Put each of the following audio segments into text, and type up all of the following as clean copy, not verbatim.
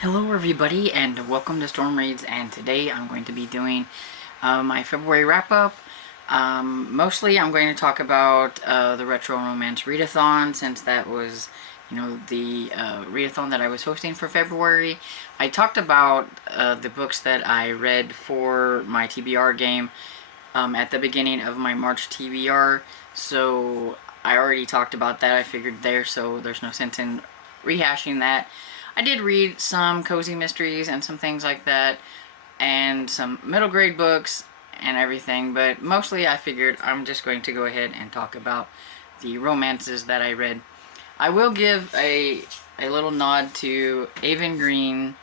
Hello everybody and welcome to Storm Reads, and today I'm going to be doing my February wrap-up. Mostly I'm going to talk about the Retro Romance Readathon, since that was, the readathon that I was hosting for February. I talked about the books that I read for my TBR game at the beginning of my March TBR, so I already talked about that, I figured there, so there's no sense in rehashing that. I did read some cozy mysteries and some things like that, and some middle grade books and everything, but mostly I figured I'm just going to go ahead and talk about the romances that I read. I will give a little nod to Avon Green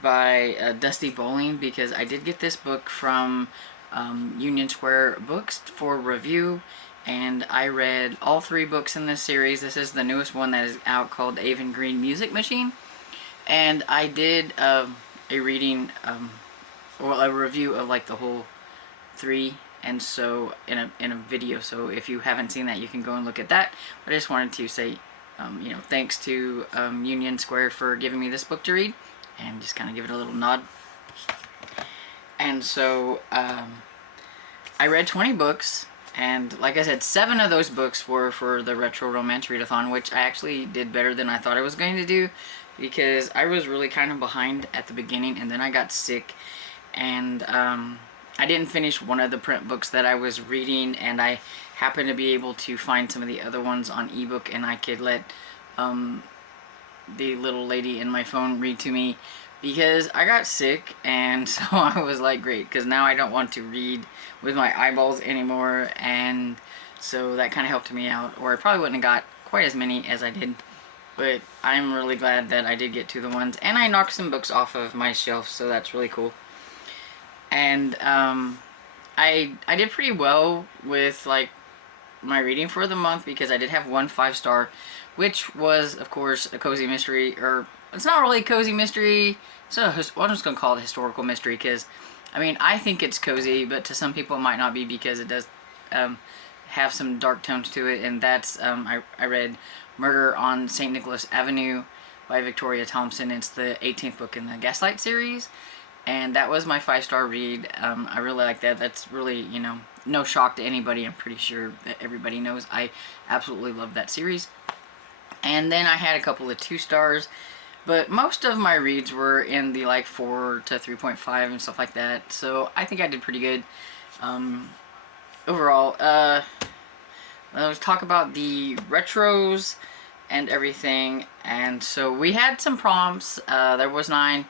by Dusty Bowling, because I did get this book from Union Square Books for review, and I read all three books in this series. This is the newest one that is out, called Avon Green Music Machine. And I did a reading, well, a review of like the whole three, and so in a video. So if you haven't seen that, you can go and look at that. But I just wanted to say, thanks to Union Square for giving me this book to read, and just kind of give it a little nod. And so I read 20 books, and like I said, 7 of those books were for the Retro Romance Readathon, which I actually did better than I thought I was going to do, because I was really kind of behind at the beginning, and then I got sick, and I didn't finish one of the print books that I was reading, and I happened to be able to find some of the other ones on ebook, and I could let the little lady in my phone read to me, because I got sick, and so I was like, great, because now I don't want to read with my eyeballs anymore, and so that kind of helped me out, or I probably wouldn't have got quite as many as I did. But I'm really glad that I did get to the ones, and I knocked some books off of my shelf, so that's really cool. And I did pretty well with like my reading for the month, because I did have one 5-star, which was, of course, a cozy mystery, or it's not really a cozy mystery. I'm just gonna call it a historical mystery, because I mean, I think it's cozy, but to some people it might not be, because it does have some dark tones to it, and that's I read Murder on St. Nicholas Avenue by Victoria Thompson. It's the 18th book in the Gaslight series, and that was my 5-star read. I really like that. That's really, no shock to anybody. I'm pretty sure that everybody knows I absolutely love that series. And then I had a couple of 2 stars, but most of my reads were in the like 4 to 3.5 and stuff like that, so I think I did pretty good overall. Let's talk about the retros and everything. And so we had some prompts. There was 9.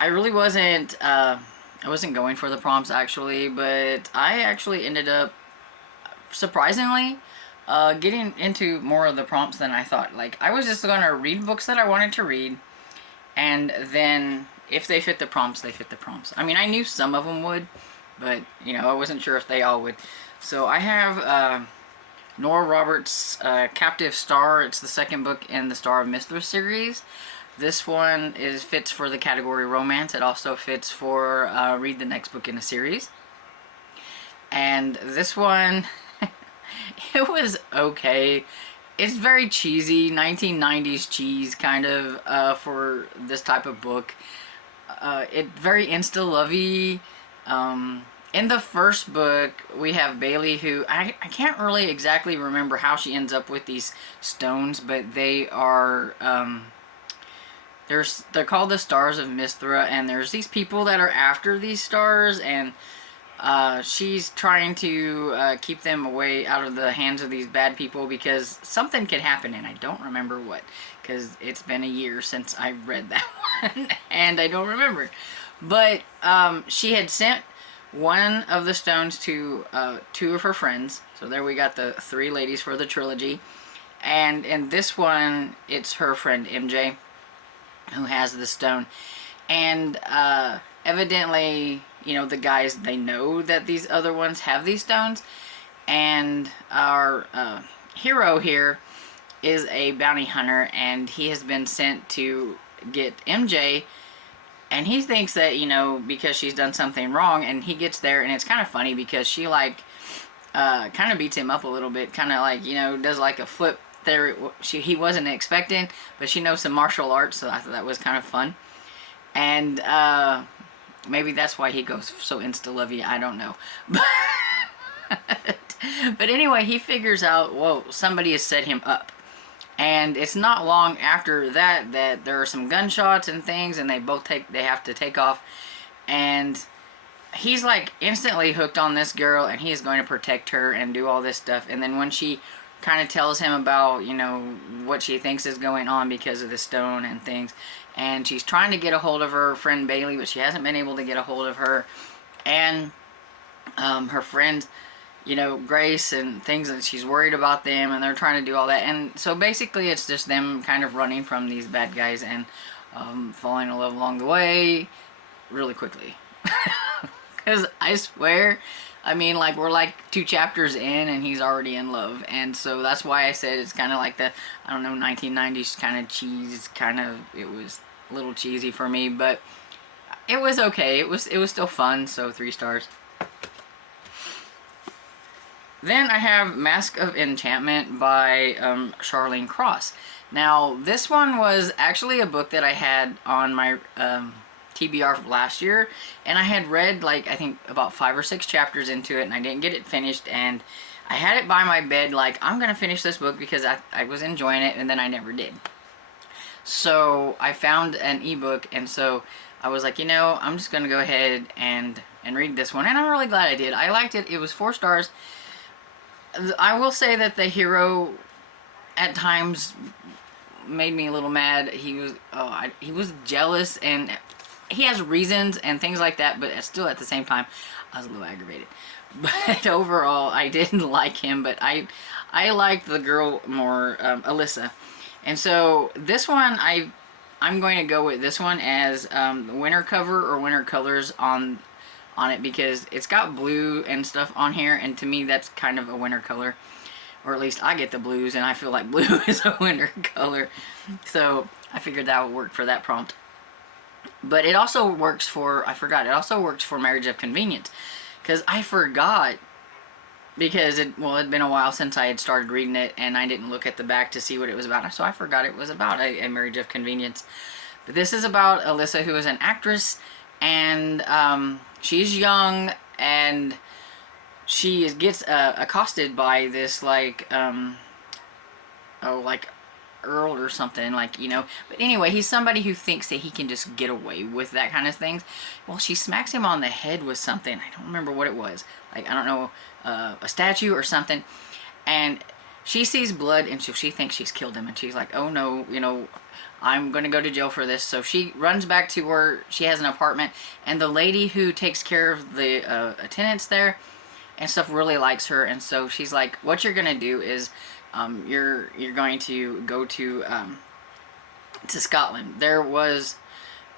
I really wasn't I wasn't going for the prompts, actually, but I actually ended up, surprisingly, getting into more of the prompts than I thought. Like, I was just going to read books that I wanted to read, and then if they fit the prompts, they fit the prompts. I mean, I knew some of them would, but I wasn't sure if they all would. So I have Nora Roberts' Captive Star. It's the second book in the Star of Mithra series. This one fits for the category romance. It also fits for read the next book in the series. And this one, it was okay. It's very cheesy, 1990s cheese kind of for this type of book. It very insta-lovey. In the first book, we have Bailey, who I can't really exactly remember how she ends up with these stones, but they are they're called the Stars of Mithra, and there's these people that are after these stars, and she's trying to keep them away out of the hands of these bad people, because something could happen, and I don't remember what, because it's been a year since I read that one, and I don't remember. But she had sent one of the stones to 2 of her friends. So there we got the 3 ladies for the trilogy. And in this one, it's her friend MJ who has the stone. And evidently, the guys, they know that these other ones have these stones. And our hero here is a bounty hunter, and he has been sent to get MJ. And he thinks that, because she's done something wrong, and he gets there, and it's kind of funny, because she, like, kind of beats him up a little bit, kind of like, does like a flip there. He wasn't expecting, but she knows some martial arts, so I thought that was kind of fun. And maybe that's why he goes so insta-lovey, I don't know. But anyway, he figures out, whoa, somebody has set him up. And it's not long after that that there are some gunshots and things, and they have to take off. And he's like instantly hooked on this girl, and he is going to protect her and do all this stuff. And then when she kind of tells him about, you know, what she thinks is going on because of the stone and things, and she's trying to get a hold of her friend Bailey, but she hasn't been able to get a hold of her. And her friend, you know, Grace and things, that she's worried about them, and they're trying to do all that. And so basically it's just them kind of running from these bad guys and falling in love along the way really quickly. Because I swear, I mean, like, we're like 2 chapters in and he's already in love. And so that's why I said it's kind of like the, I don't know, 1990s kind of cheese, it was a little cheesy for me, but it was okay. It was still fun, so 3 stars. Then I have Mask of Enchantment by Charlene Cross. Now, this one was actually a book that I had on my TBR last year, and I had read, like, I think about 5 or 6 chapters into it, and I didn't get it finished, and I had it by my bed, like, I'm going to finish this book because I was enjoying it, and then I never did. So I found an ebook, and so I was like, you know, I'm just going to go ahead and read this one, and I'm really glad I did. I liked it. It was 4 stars. I will say that the hero at times made me a little mad. He was jealous, and he has reasons and things like that, but still at the same time I was a little aggravated. But overall I didn't like him, but I liked the girl more, Alyssa. And so this one, I'm going to go with this one as winter cover or winter colors on it, because it's got blue and stuff on here, and to me that's kind of a winter color, or at least I get the blues and I feel like blue is a winter color, so I figured that would work for that prompt. But it also works for, it also works for Marriage of Convenience, because I forgot, because it'd been a while since I had started reading it, and I didn't look at the back to see what it was about, so I forgot it was about a Marriage of Convenience. But this is about Alyssa, who is an actress, and she's young, and she gets accosted by this, like, like Earl or something, like, you know. But anyway, he's somebody who thinks that he can just get away with that kind of things. Well, she smacks him on the head with something. I don't remember what it was. Like, I don't know, a statue or something. And she sees blood, and so she thinks she's killed him. And she's like, oh no, you know, I'm going to go to jail for this. So she runs back to where she has an apartment, and the lady who takes care of the tenants there and stuff really likes her. And so she's like, what you're going to do is you're going to go to Scotland. There was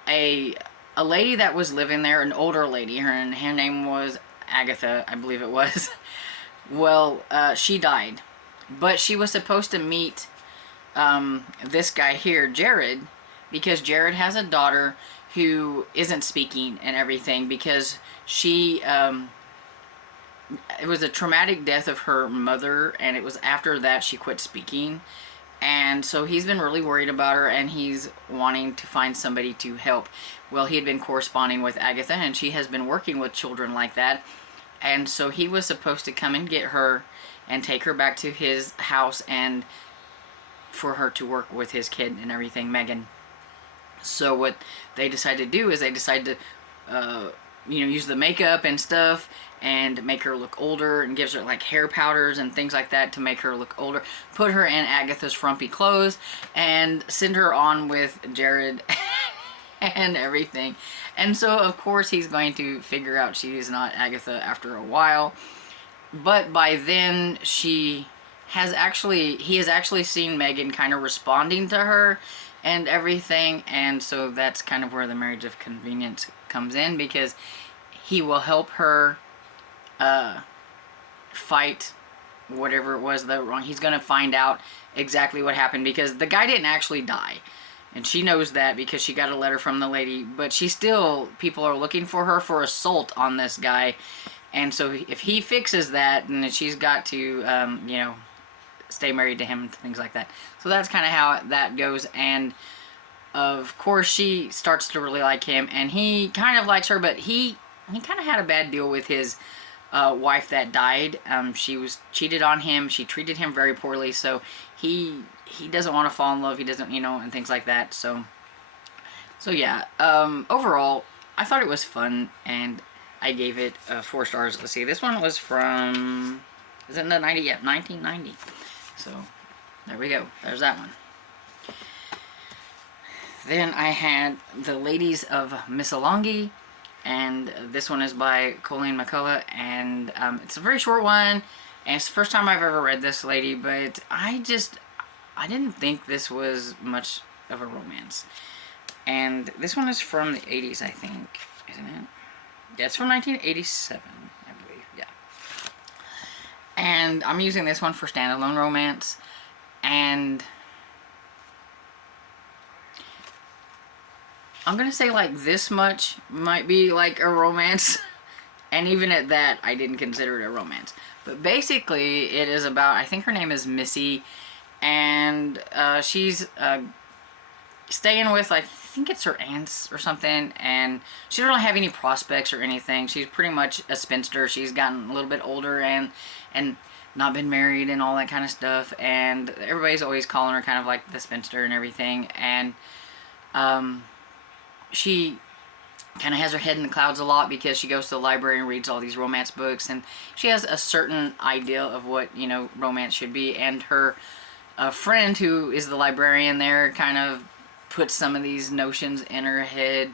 a lady that was living there, an older lady. Her name was Agatha, I believe it was. Well, she died, but she was supposed to meet this guy here, Jared, because Jared has a daughter who isn't speaking and everything, because she it was a traumatic death of her mother, and it was after that she quit speaking. And so he's been really worried about her, and he's wanting to find somebody to help. Well, he had been corresponding with Agatha, and she has been working with children like that. And so he was supposed to come and get her and take her back to his house, and for her to work with his kid and everything, Megan. So what they decided to do is they decided to use the makeup and stuff and make her look older, and gives her like hair powders and things like that to make her look older, put her in Agatha's frumpy clothes, and send her on with Jared and everything. And so of course he's going to figure out she is not Agatha after a while, but by then he has actually seen Megan kind of responding to her and everything. And so that's kind of where the Marriage of Convenience comes in, because he will help her fight whatever it was that wrong. He's going to find out exactly what happened, because the guy didn't actually die, and she knows that because she got a letter from the lady, but people are looking for her for assault on this guy. And so if he fixes that, then she's got to stay married to him and things like that. So that's kind of how that goes. And of course, she starts to really like him, and he kind of likes her, but he kind of had a bad deal with his wife that died. She was cheated on him. She treated him very poorly, so he doesn't want to fall in love. He doesn't, and things like that. So yeah. Overall, I thought it was fun, and I gave it 4 stars. Let's see. This one was from, is it in the 90? Yeah, 1990. So there we go. There's that one. Then I had The Ladies of Misalongi, and this one is by Colleen McCullough, and it's a very short one, and it's the first time I've ever read this lady, but I didn't think this was much of a romance. And this one is from the 80s, I think, isn't it? Yeah, it's from 1987, I believe, yeah. And I'm using this one for standalone romance, and I'm gonna say like this much might be like a romance, and even at that, I didn't consider it a romance. But basically, it is about, I think her name is Missy, and she's staying with, I think it's her aunts or something, and she doesn't really have any prospects or anything. She's pretty much a spinster. She's gotten a little bit older and not been married and all that kind of stuff, and everybody's always calling her kind of like the spinster and everything, and she kind of has her head in the clouds a lot because she goes to the library and reads all these romance books, and she has a certain idea of what, romance should be, and her friend, who is the librarian there, kind of puts some of these notions in her head.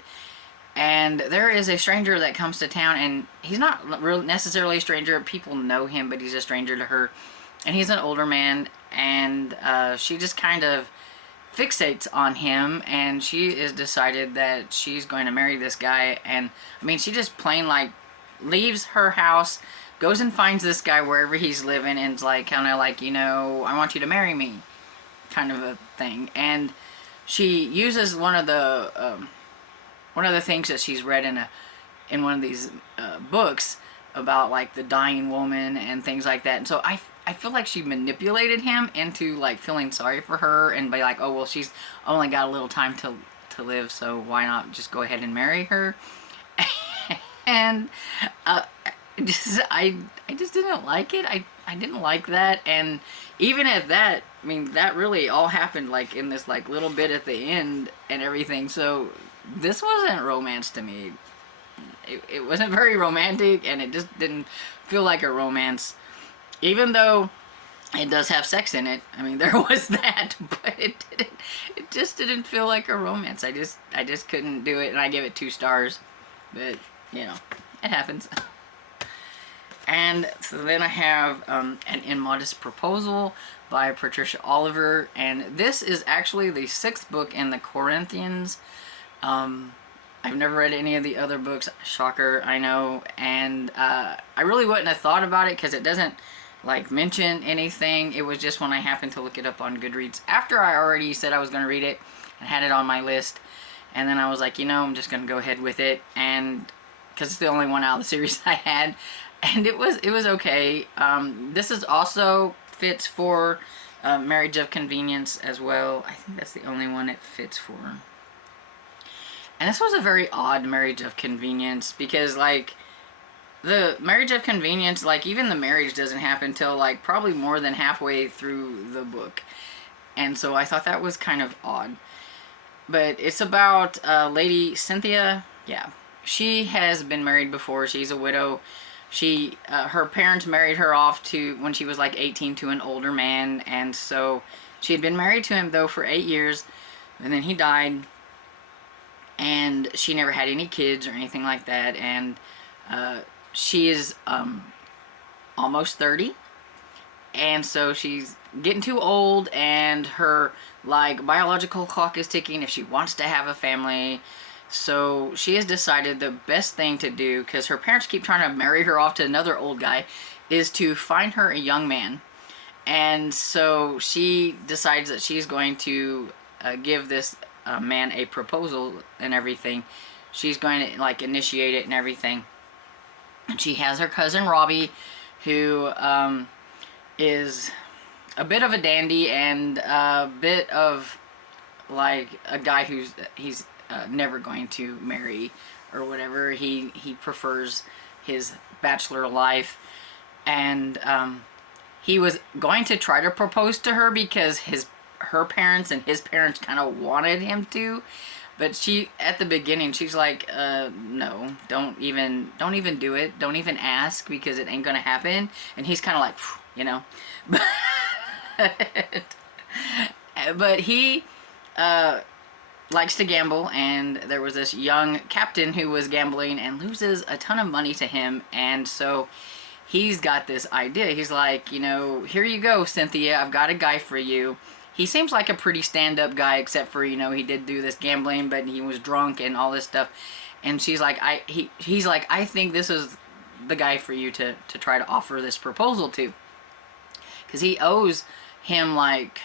And there is a stranger that comes to town, and he's not really necessarily a stranger. People know him, but he's a stranger to her, and he's an older man, and she just kind of fixates on him, and she is decided that she's going to marry this guy. And I mean, she just plain like leaves her house, goes and finds this guy wherever he's living, and it's like kind of like, I want you to marry me kind of a thing. And she uses one of the things that she's read in one of these books about like the dying woman and things like that. And so I feel like she manipulated him into like feeling sorry for her and be like, oh well, she's only got a little time to live, so why not just go ahead and marry her? And I just didn't like it. I didn't like that. And even at that, I mean, that really all happened like in this like little bit at the end and everything. So this wasn't romance to me. It wasn't very romantic, and it just didn't feel like a romance. Even though it does have sex in it. I mean, there was that, but it just didn't feel like a romance. I just couldn't do it, and I gave it 2 stars. But, it happens. And so then I have an Immodest Proposal by Patricia Oliver, and this is actually the 6th book in the Corinthians. I've never read any of the other books, shocker, I know, and I really wouldn't have thought about it because it doesn't like mention anything. It was just when I happened to look it up on Goodreads after I already said I was going to read it and had it on my list, and then I was like, I'm just going to go ahead with it, and because it's the only one out of the series I had, and it was okay. This is also fits for Marriage of Convenience as well. I think that's the only one it fits for. And this was a very odd Marriage of Convenience because, like, the Marriage of Convenience, like, even the marriage doesn't happen till, like, probably more than halfway through the book. And so I thought that was kind of odd. But it's about Lady Cynthia. Yeah. She has been married before. She's a widow. Her parents married her off when she was, like, 18 to an older man. And so she had been married to him, though, for 8 years. And then he died. And she never had any kids or anything like that, and she is almost 30, and so she's getting too old, and her like biological clock is ticking if she wants to have a family. So she has decided the best thing to do, because her parents keep trying to marry her off to another old guy, is to find her a young man. And so she decides that she's going to give this man a proposal and everything. She's going to like initiate it and everything. And she has her cousin Robbie, who is a bit of a dandy and a bit of like a guy he's never going to marry or whatever. He prefers his bachelor life, and he was going to try to propose to her because her parents and his parents kind of wanted him to, but she, at the beginning, she's like, no, don't even do it, don't even ask, because it ain't gonna happen. And he's kind of like, you know, but he likes to gamble, and there was this young captain who was gambling and loses a ton of money to him, and so he's got this idea. He's like, you know, here you go, Cynthia, I've got a guy for you. He seems like a pretty stand-up guy, except for, you know, he did do this gambling, but he was drunk and all this stuff. And she's like, he's like, I think this is the guy for you to try to offer this proposal to. Because he owes him, like,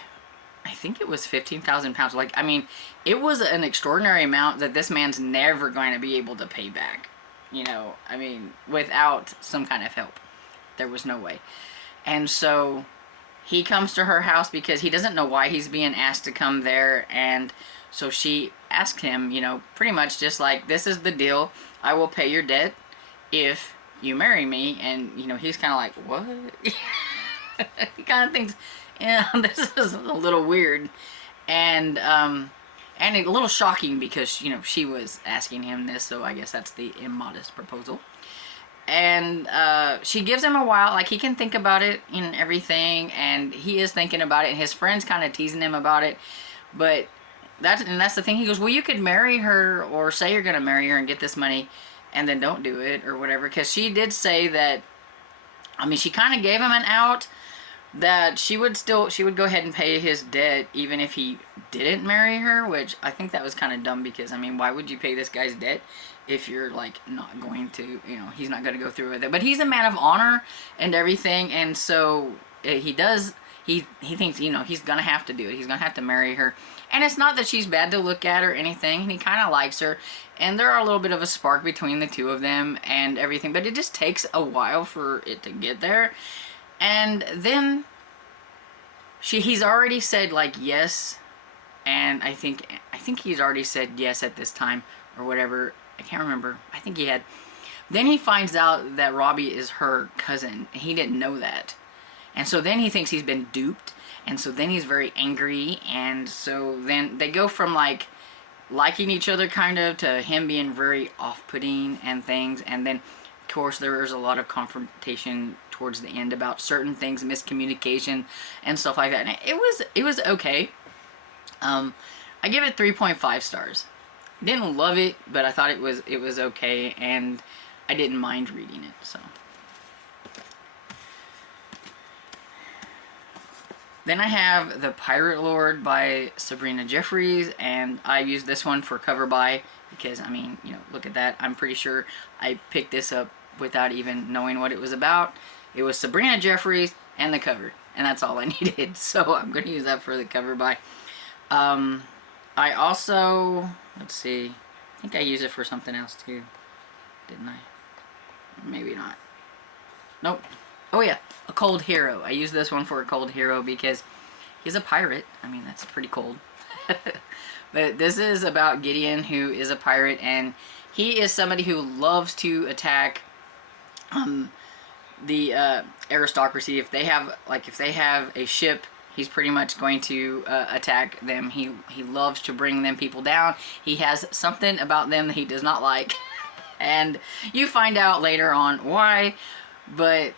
I think it was 15,000 pounds. Like, I mean, it was an extraordinary amount that this man's never going to be able to pay back. You know, I mean, without some kind of help. There was no way. And so he comes to her house because he doesn't know why he's being asked to come there. And so she asked him, you know, pretty much just like, this is the deal. I will pay your debt if you marry me. And, you know, he's kind of like, what? He kind of thinks, yeah, this is a little weird. And a little shocking because, you know, she was asking him this. So I guess that's the immodest proposal. And she gives him a while, like he can think about it and everything, and he is thinking about it, and his friend's kind of teasing him about it, but that's the thing. He goes, well, you could marry her, or say you're going to marry her and get this money, and then don't do it, or whatever, because she did say that, I mean, she kind of gave him an out, that she would go ahead and pay his debt, even if he didn't marry her, which I think that was kind of dumb, because, I mean, why would you pay this guy's debt if you're, like, not going to, you know, he's not going to go through with it. But he's a man of honor and everything, and so he thinks, you know, he's going to have to do it. He's going to have to marry her. And it's not that she's bad to look at or anything, and he kind of likes her, and there are a little bit of a spark between the two of them and everything, but it just takes a while for it to get there. And then he's already said, like, yes, and I think he's already said yes at this time, or whatever. I can't remember. I think he had. Then he finds out that Robbie is her cousin. He didn't know that. And so then he thinks he's been duped. And so then he's very angry. And so then they go from, like, liking each other kind of to him being very off-putting and things. And then, of course, there is a lot of confrontation towards the end about certain things, miscommunication and stuff like that. And it was okay. I give it 3.5 stars. Didn't love it, but I thought it was okay, and I didn't mind reading it. So then I have The Pirate Lord by Sabrina Jeffries, and I used this one for cover by because, I mean, you know, look at that. I'm pretty sure I picked this up without even knowing what it was about. It was Sabrina Jeffries and the cover, and that's all I needed. So I'm going to use that for the cover by. I also, let's see, I think I used it for something else too, didn't I? Maybe not. Nope. Oh yeah, A Cold Hero. I used this one for A Cold Hero because he's a pirate. I mean, that's pretty cold. But this is about Gideon, who is a pirate, and he is somebody who loves to attack the aristocracy. If they have a ship, he's pretty much going to attack them. He loves to bring them people down. He has something about them that he does not like. And you find out later on why. But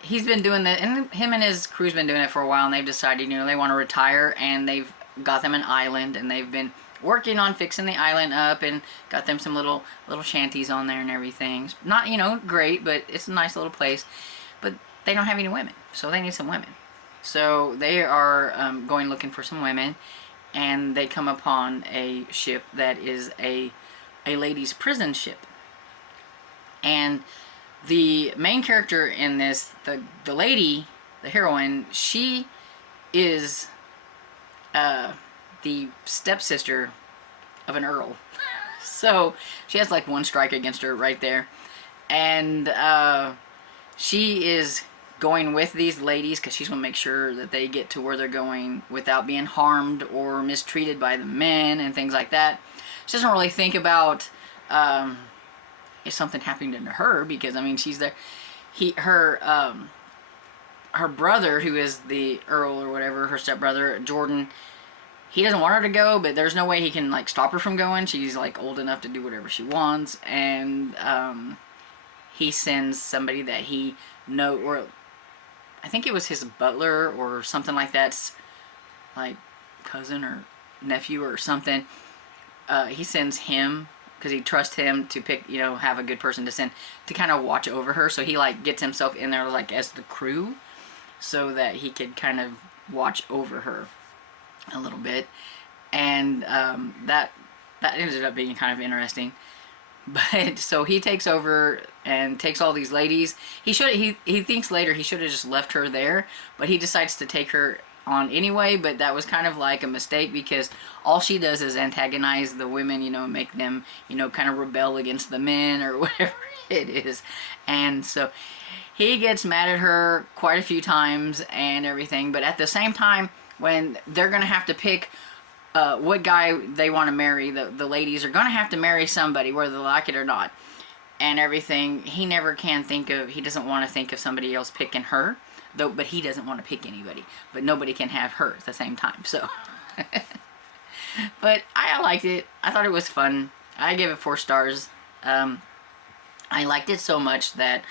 he's been doing that, and him and his crew's been doing it for a while, and they've decided, you know, they want to retire, and they've got them an island, and they've been working on fixing the island up, and got them some little shanties on there and everything. It's not, you know, great, but it's a nice little place. But they don't have any women, so they need some women. So they are going looking for some women, and they come upon a ship that is a ladies' prison ship. And the main character in this, the lady, the heroine, she is the stepsister of an earl. So she has like one strike against her right there. And she is going with these ladies because she's going to make sure that they get to where they're going without being harmed or mistreated by the men and things like that. She doesn't really think about if something happened to her, because I mean, she's there. Her brother, who is the Earl or whatever, her stepbrother Jordan, he doesn't want her to go, but there's no way he can like stop her from going. She's like old enough to do whatever she wants, and he sends somebody that he know, or I think it was his butler or something like that, like cousin or nephew or something. He sends him because he trusts him to pick, you know, have a good person to send to kind of watch over her. So he like gets himself in there like as the crew, so that he could kind of watch over her a little bit, and that ended up being kind of interesting. But so he takes over and takes all these ladies. He thinks later he should have just left her there, but he decides to take her on anyway. But that was kind of like a mistake, because all she does is antagonize the women, you know, make them, you know, kind of rebel against the men or whatever it is. And so he gets mad at her quite a few times and everything. But at the same time, when they're going to have to pick what guy they want to marry, the ladies are going to have to marry somebody, whether they like it or not, and everything, he never can think of, he doesn't want to think of somebody else picking her, though, but he doesn't want to pick anybody, but nobody can have her at the same time, so. But I liked it. I thought it was fun. I gave it 4 stars. I liked it so much that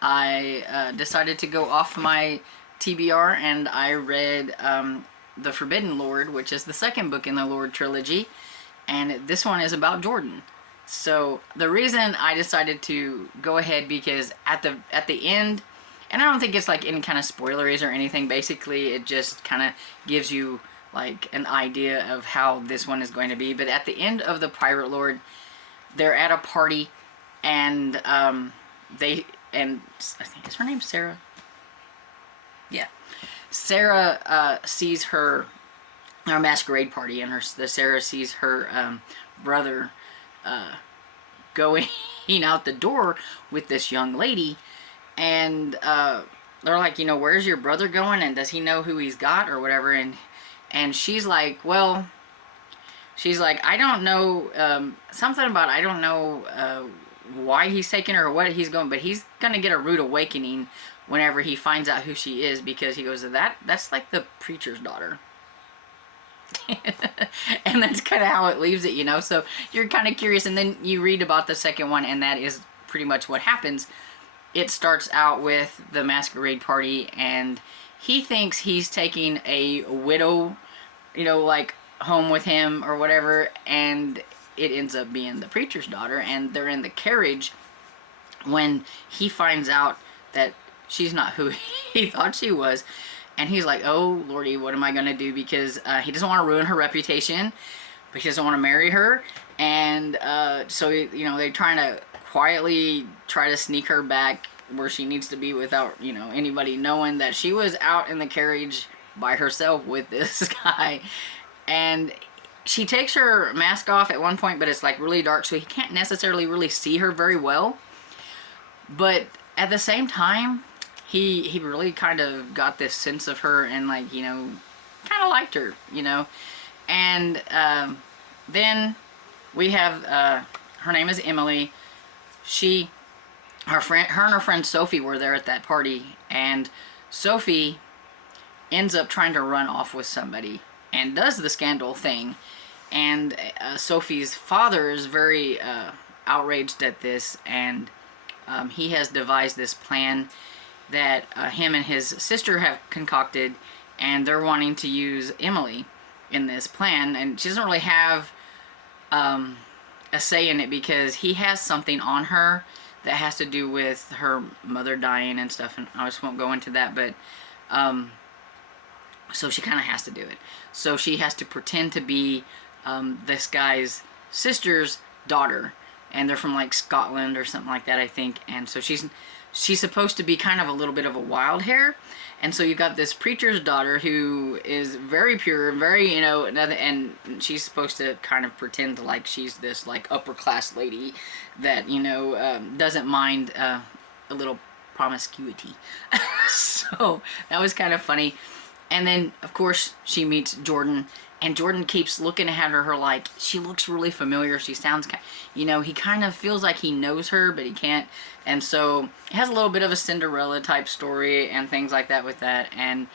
I decided to go off my TBR, and I read The Forbidden Lord, which is the second book in the Lord trilogy, and this one is about Jordan. So the reason I decided to go ahead, because at the end, and I don't think it's like any kind of spoilers or anything, basically it just kind of gives you like an idea of how this one is going to be. But at the end of The Pirate Lord, they're at a party, and I think, is her name Sarah? Yeah. Sarah sees her masquerade party, and Sarah sees her brother going out the door with this young lady, and they're like, you know, where's your brother going, and does he know who he's got or whatever? And she's like, well, I don't know, something about, I don't know why he's taking her or what he's going, but he's gonna get a rude awakening whenever he finds out who she is, because he goes, that's like the preacher's daughter. And that's kind of how it leaves it, you know. So you're kind of curious, and then you read about the second one, and that is pretty much what happens. It starts out with the masquerade party, and he thinks he's taking a widow, you know, like home with him or whatever, and it ends up being the preacher's daughter, and they're in the carriage when he finds out that she's not who he thought she was. And he's like, oh, Lordy, what am I going to do? Because he doesn't want to ruin her reputation, but he doesn't want to marry her. And so, you know, they're trying to quietly try to sneak her back where she needs to be without, you know, anybody knowing that she was out in the carriage by herself with this guy. And she takes her mask off at one point, but it's like really dark, so he can't necessarily really see her very well. But at the same time, he really kind of got this sense of her, and like, you know, kind of liked her, you know. And then we have her name is Emily. Her and her friend Sophie were there at that party, and Sophie ends up trying to run off with somebody and does the scandal thing. And Sophie's father is very outraged at this, and he has devised this plan that him and his sister have concocted, and they're wanting to use Emily in this plan. And she doesn't really have a say in it, because he has something on her that has to do with her mother dying and stuff, and I just won't go into that, but so she kind of has to do it. So she has to pretend to be this guy's sister's daughter, and they're from like Scotland or something like that, I think. And so she's supposed to be kind of a little bit of a wild hair. And so you've got this preacher's daughter who is very pure, very, you know, and she's supposed to kind of pretend like she's this like upper class lady that, you know, doesn't mind a little promiscuity. So that was kind of funny. And then, of course, she meets Jordan, and Jordan keeps looking at her like, she looks really familiar. She sounds, you know, he kind of feels like he knows her, but he can't. And so it has a little bit of a Cinderella type story and things like that with that. And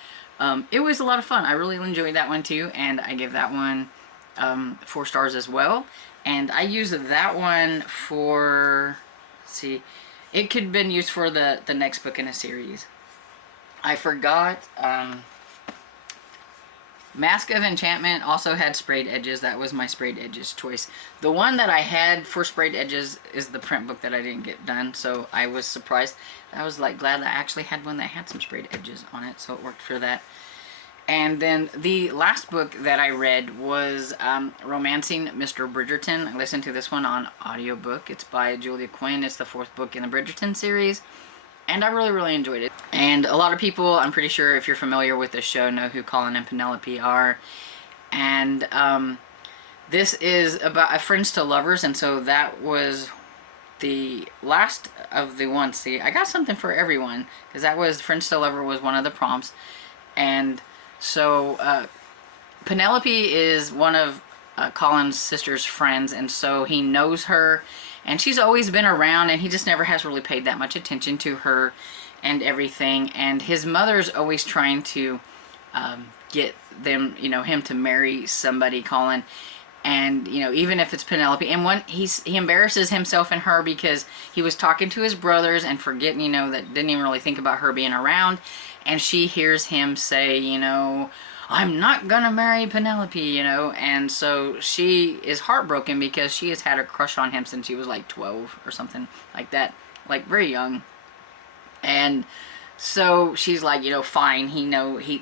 it was a lot of fun. I really enjoyed that one too, and I give that one 4 stars as well. And I used that one for, let's see, it could have been used for the next book in a series. I forgot, Mask of Enchantment also had sprayed edges. That was my sprayed edges choice. The one that I had for sprayed edges is the print book that I didn't get done, so I was surprised. I was like glad that I actually had one that had some sprayed edges on it, so it worked for that. And then the last book that I read was Romancing Mr. Bridgerton. I listened to this one on audiobook. It's by Julia Quinn. It's the 4th book in the Bridgerton series. And I really enjoyed it. And a lot of people, I'm pretty sure if you're familiar with the show, know who Colin and Penelope are. And this is about friends to lovers, and so that was the last of the ones. See, I got something for everyone, because that was friends to lover was one of the prompts. And so Penelope is one of Colin's sister's friends, and so he knows her, and she's always been around, and he just never has really paid that much attention to her and everything. And his mother's always trying to get them, you know, him to marry somebody, Colin. And, you know, even if it's Penelope, and he embarrasses himself and her because he was talking to his brothers and forgetting, you know, that didn't even really think about her being around. And she hears him say, you know, I'm not gonna marry Penelope, you know. And so she is heartbroken because she has had a crush on him since she was like 12 or something like that, like very young. And so she's like, you know, fine,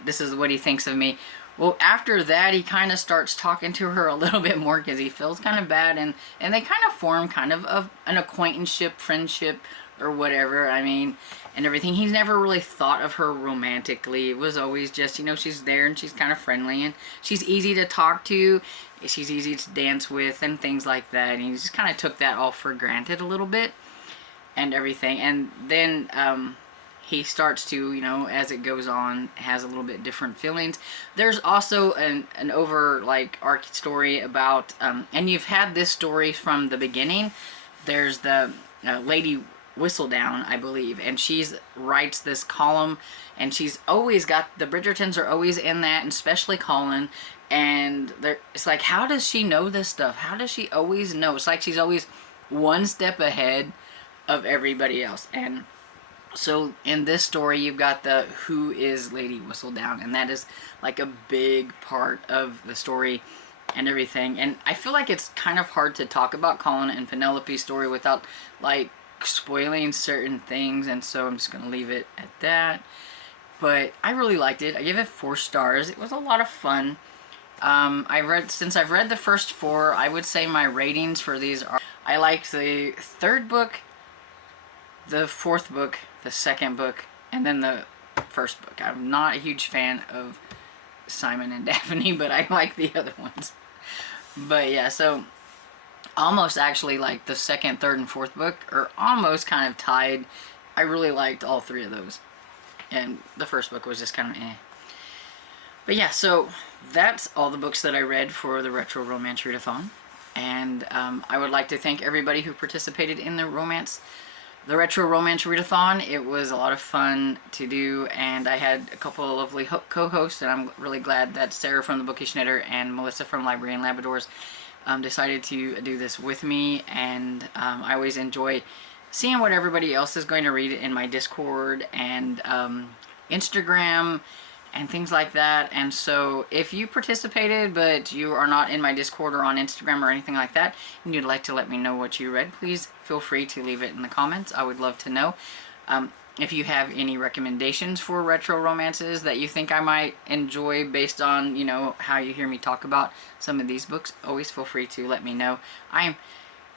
this is what he thinks of me. Well, after that, he kind of starts talking to her a little bit more because he feels kind of bad, and they kind of form kind of an acquaintanceship, friendship, or whatever, I mean, and everything. He's never really thought of her romantically. It was always just, you know, she's there and she's kind of friendly and she's easy to talk to, she's easy to dance with and things like that, and he just kind of took that all for granted a little bit and everything. And then he starts to, you know, as it goes on, has a little bit different feelings. There's also an arc story about, and you've had this story from the beginning. There's the Lady Whistledown, I believe, and she's writes this column, and she's always got, the Bridgertons are always in that, and especially Colin. And it's like, how does she know this stuff? How does she always know? It's like she's always one step ahead of everybody else. And so in this story, you've got the who is Lady Whistledown, and that is like a big part of the story and everything. And I feel like it's kind of hard to talk about Colin and Penelope's story without like spoiling certain things, and so I'm just gonna leave it at that. But I really liked it. I give it 4 stars. It was a lot of fun. Since I've read the first 4, I would say my ratings for these are, I liked the 3rd book, the 4th book, the 2nd book, and then the 1st book. I'm not a huge fan of Simon and Daphne, but I like the other ones. But yeah, so almost actually like the 2nd, 3rd, and 4th book are almost kind of tied. I really liked all 3 of those. And the 1st book was just kind of eh. But yeah, so that's all the books that I read for the Retro Romance Readathon. And I would like to thank everybody who participated in the Retro Romance Readathon. It was a lot of fun to do, and I had a couple of lovely co-hosts, and I'm really glad that Sarah from the Bookish Knitter and Melissa from Library and Labradors decided to do this with me. And I always enjoy seeing what everybody else is going to read in my Discord and Instagram and things like that. And so if you participated but you are not in my Discord or on Instagram or anything like that, and you'd like to let me know what you read, please feel free to leave it in the comments. I would love to know. If you have any recommendations for retro romances that you think I might enjoy based on, you know, how you hear me talk about some of these books, always feel free to let me know. I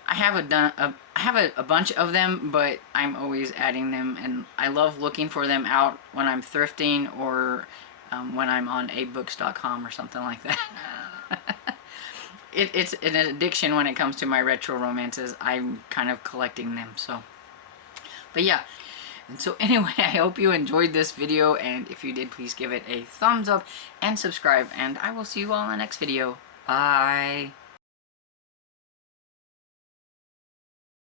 have a bunch of them, but I'm always adding them, and I love looking for them out when I'm thrifting or when I'm on abooks.com or something like that. It's an addiction when it comes to my retro romances. I'm kind of collecting them, so. But yeah, And so anyway, I hope you enjoyed this video, and if you did, please give it a thumbs up and subscribe, and I will see you all in the next video. Bye!